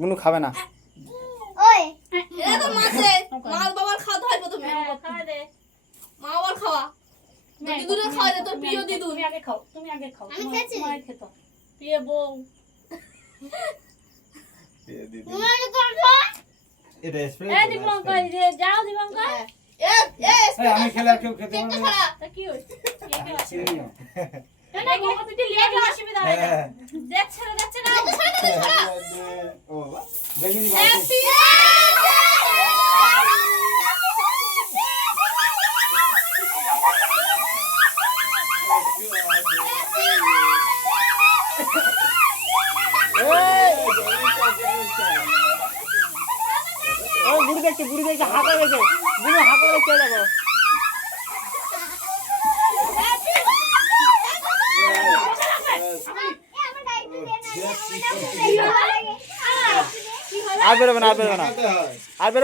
গুনু খাবে না। ওই এটা তো মাছে মা বাবার খাওয়া হয় প্রথমে খাওয়া দে। মা বাবার খাওয়া দিদুরে খাওয়া দে তোর প্রিয় দিদু তুমি আগে খাও, তুমি আগে খাও। আমি খেয়েছি। তোমার খেতো প্রিয় বউ। তুমি করছো এটা স্প্রে এই দীপঙ্কর রে, যাও দীপঙ্কর। এ এ আমি খেলে আর কেউ খেতে পারবে না। তা কি হইছে? ছিঁড়ে নিও। না না, কতটি লিয়ে গেলে অসুবিধা হয় না। দেখছে না ও দেখিনি হ্যাপি ওই বুড়ি দেখছে হাঁকা গেছে। বুড়ি হাঁকা গেছে চলে যাবো। আমার গাইতে দে না। আর বেরোবে না, আর বেরোবে না, আর বেরোবে না।